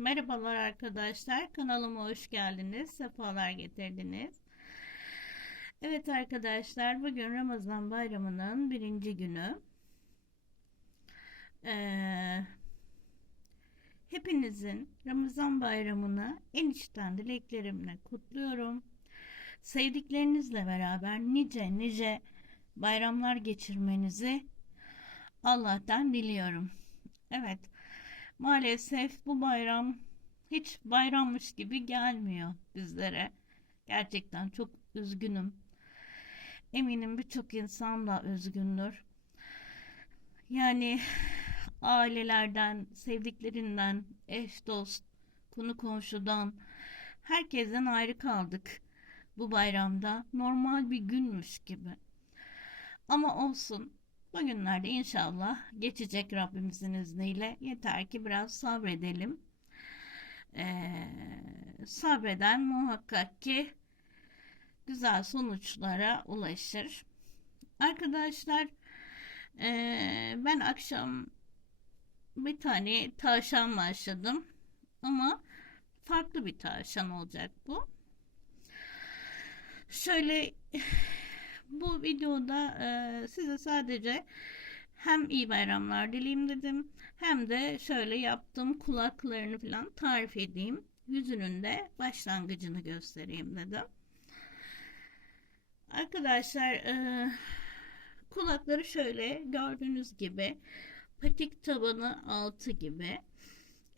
Merhabalar arkadaşlar. Kanalıma hoş geldiniz. Sefalar getirdiniz. Evet arkadaşlar bugün Ramazan bayramının birinci günü. Ee, hepinizin Ramazan bayramını en içten dileklerimle kutluyorum. Sevdiklerinizle beraber nice nice bayramlar geçirmenizi Allah'tan diliyorum. Evet. Maalesef bu bayram hiç bayrammış gibi gelmiyor bizlere. Gerçekten çok üzgünüm. Eminim birçok insan da üzgündür. Yani ailelerden, sevdiklerinden, eş dost, konu komşudan herkesten ayrı kaldık bu bayramda. Normal bir günmüş gibi. Ama olsun. Bugünlerde inşallah geçecek Rabbimizin izniyle. Yeter ki biraz sabredelim. Ee, sabreden muhakkak ki güzel sonuçlara ulaşır. Arkadaşlar e, ben akşam bir tane tavşan başladım. Ama farklı bir tavşan olacak bu. Şöyle bu videoda e, size sadece hem iyi bayramlar dileyim dedim hem de şöyle yaptığım kulaklarını falan tarif edeyim. Yüzünün de başlangıcını göstereyim dedim. Arkadaşlar e, kulakları şöyle gördüğünüz gibi patik tabanı altı gibi.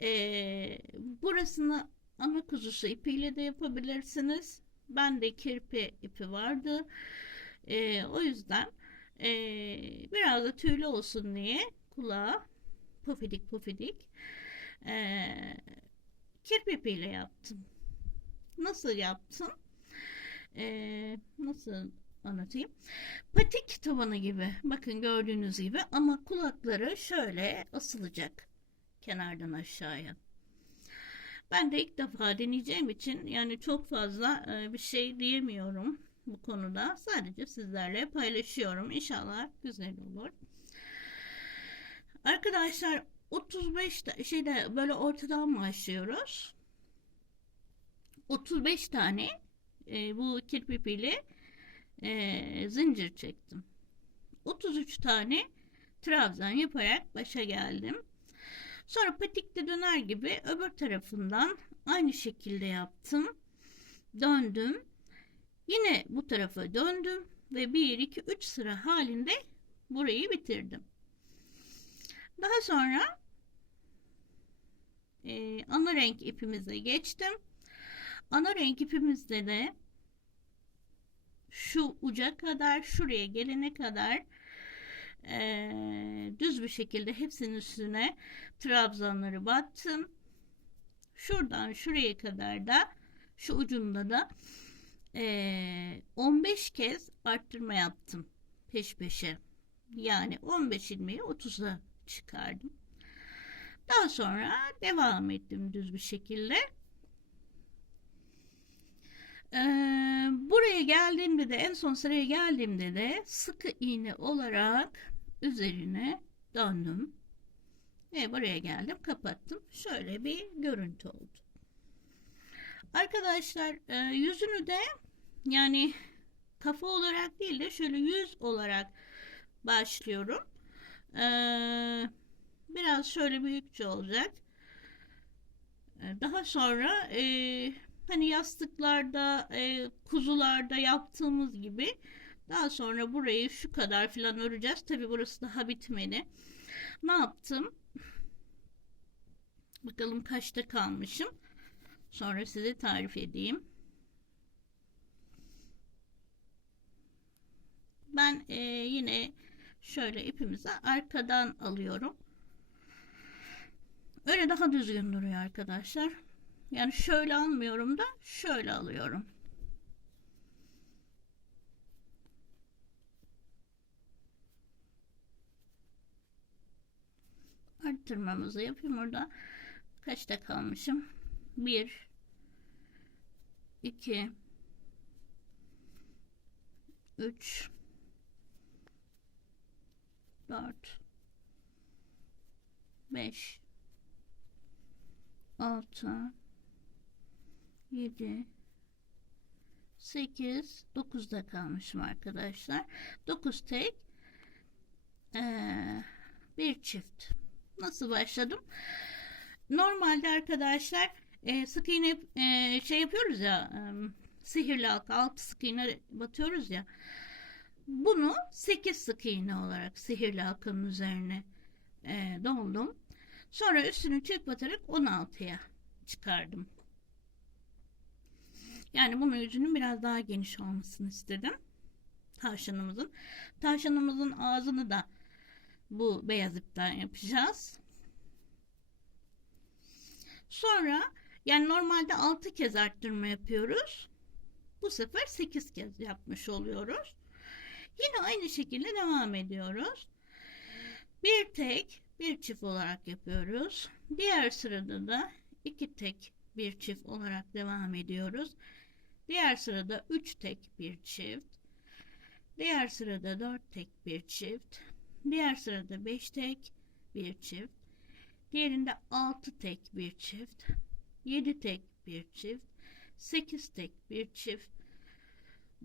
E, burasını ana kuzusu ipiyle de yapabilirsiniz. Bende kirpi ipi vardı. E, o yüzden e, biraz da tüylü olsun diye kulağa pufidik pufidik e, kirpipiyle yaptım. Nasıl yaptım? E, nasıl anlatayım? Patik tabanı gibi. Bakın gördüğünüz gibi ama kulakları şöyle asılacak kenardan aşağıya. Ben de ilk defa deneyeceğim için yani çok fazla e, bir şey diyemiyorum bu konuda. Sadece sizlerle paylaşıyorum. İnşallah güzel olur. Arkadaşlar 35 şeyde böyle ortadan başlıyoruz. 35 tane e, bu kirpipiyle e, zincir çektim. 33 tane trabzan yaparak başa geldim. Sonra patikte döner gibi öbür tarafından aynı şekilde yaptım. Döndüm. Yine bu tarafa döndüm ve 1 2 3 sıra halinde burayı bitirdim. Daha sonra e, ana renk ipimize geçtim. Ana renk ipimizde de şu uca kadar şuraya gelene kadar e, düz bir şekilde hepsinin üstüne trabzanları battım. Şuradan şuraya kadar da şu ucunda da e, 15 kez arttırma yaptım peş peşe. Yani 15 ilmeği 30'a çıkardım. Daha sonra devam ettim düz bir şekilde. Ee, buraya geldiğimde de en son sıraya geldiğimde de sıkı iğne olarak üzerine döndüm. Ve buraya geldim kapattım. Şöyle bir görüntü oldu. Arkadaşlar e, yüzünü de yani kafa olarak değil de şöyle yüz olarak başlıyorum. Ee, biraz şöyle büyükçe olacak. Ee, daha sonra e, hani yastıklarda, e, kuzularda yaptığımız gibi daha sonra burayı şu kadar falan öreceğiz. Tabi burası daha bitmedi. Ne yaptım? Bakalım kaçta kalmışım. Sonra size tarif edeyim. Ben e, yine şöyle ipimizi arkadan alıyorum. Öyle daha düzgün duruyor arkadaşlar. Yani şöyle almıyorum da şöyle alıyorum. Arttırmamızı yapayım orada. Kaçta kalmışım? 1 2 3 4 5 6 7 8 9'da kalmışım arkadaşlar. 9 tek ee, bir çift. Nasıl başladım? Normalde arkadaşlar e, sık iğne e, şey yapıyoruz ya e, sihirli halka altı sık iğne batıyoruz ya bunu 8 sık iğne olarak sihirli halkanın üzerine e, doldum. Sonra üstünü çift batarak 16'ya çıkardım. Yani bunun yüzünün biraz daha geniş olmasını istedim. Tavşanımızın. Tavşanımızın ağzını da bu beyaz ipten yapacağız. Sonra yani normalde 6 kez arttırma yapıyoruz. Bu sefer 8 kez yapmış oluyoruz. Yine aynı şekilde devam ediyoruz. Bir tek bir çift olarak yapıyoruz. Diğer sırada da iki tek bir çift olarak devam ediyoruz. Diğer sırada üç tek bir çift. Diğer sırada dört tek bir çift. Diğer sırada beş tek bir çift. Diğerinde altı tek bir çift. Yedi tek bir çift. Sekiz tek bir çift.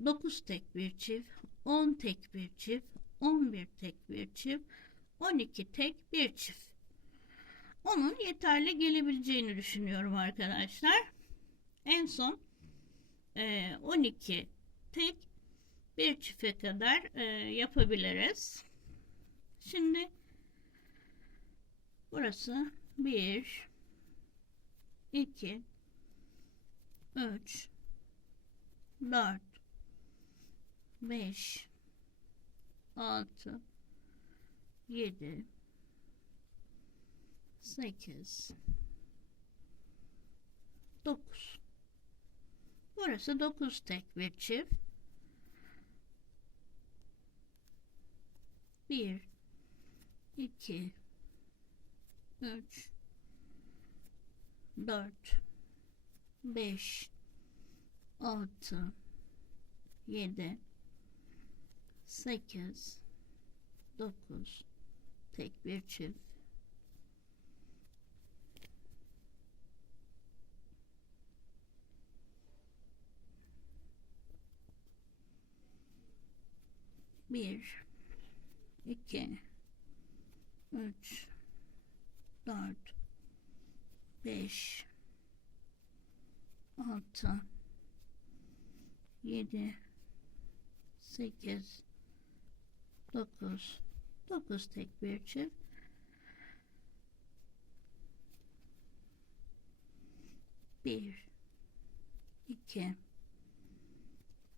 Dokuz tek bir çift. On tek bir çift. On bir tek bir çift. 12 tek bir çift. Onun yeterli gelebileceğini düşünüyorum arkadaşlar. En son e, 12 tek bir çifte kadar e, yapabiliriz. Şimdi burası 1 2 3 4 5 6 7 8 9 Burası 9 tek bir çift. 1 2 3 4 5 6 7 8 9 tek bir çift. Bir. İki. Üç. Dört beş. Altı. Yedi. Sekiz. Dokuz. 9 tek bir çift. Bir. İki.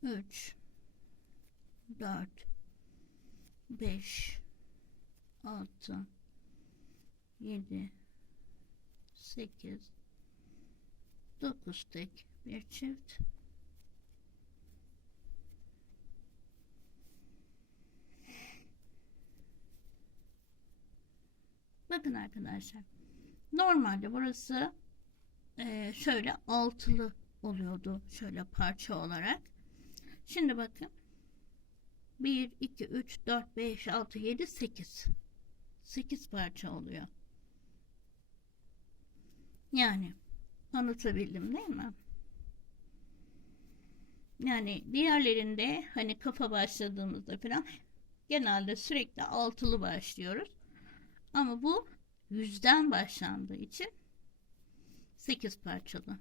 Üç. Dört. Beş. Altı. Yedi sekiz dokuz tek bir çift Bakın arkadaşlar. Normalde burası e, şöyle altılı oluyordu. Şöyle parça olarak. Şimdi bakın. 1, 2, 3, 4, 5, 6, 7, 8. 8 parça oluyor. Yani anlatabildim değil mi? Yani diğerlerinde hani kafa başladığımızda falan genelde sürekli altılı başlıyoruz. Ama bu yüzden başlandığı için 8 parçalı.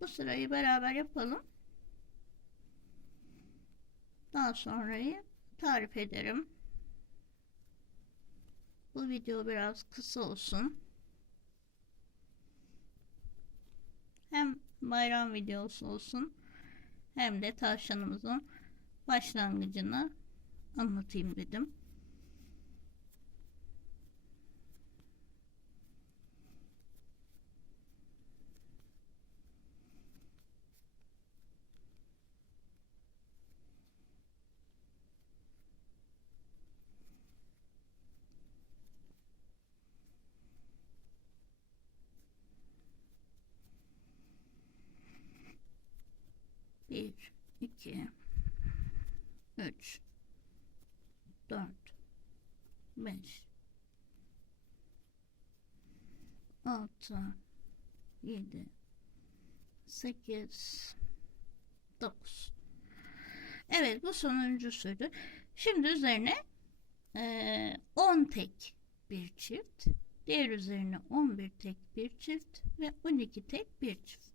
Bu sırayı beraber yapalım. Daha sonrayı tarif ederim. Bu video biraz kısa olsun. Hem bayram videosu olsun hem de tavşanımızın başlangıcını anlatayım dedim. Bir, iki, 3 4 5 6 7 8 9 Evet bu sonuncusuydu. Şimdi üzerine eee, 10 tek bir çift, diğer üzerine 11 tek bir çift ve 12 tek bir çift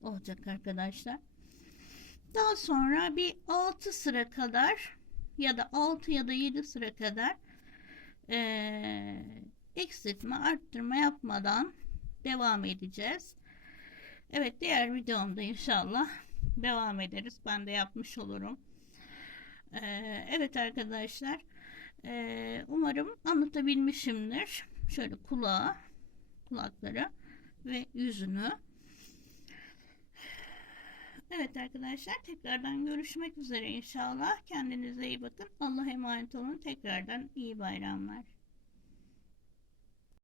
olacak arkadaşlar. Daha sonra bir 6 sıra kadar ya da 6 ya da 7 sıra kadar eee eksiltme arttırma yapmadan devam edeceğiz. Evet diğer videomda inşallah devam ederiz. Ben de yapmış olurum. Ee, evet arkadaşlar ee, umarım anlatabilmişimdir. Şöyle kulağı, kulakları ve yüzünü. Evet arkadaşlar tekrardan görüşmek üzere inşallah. Kendinize iyi bakın. Allah'a emanet olun. Tekrardan iyi bayramlar.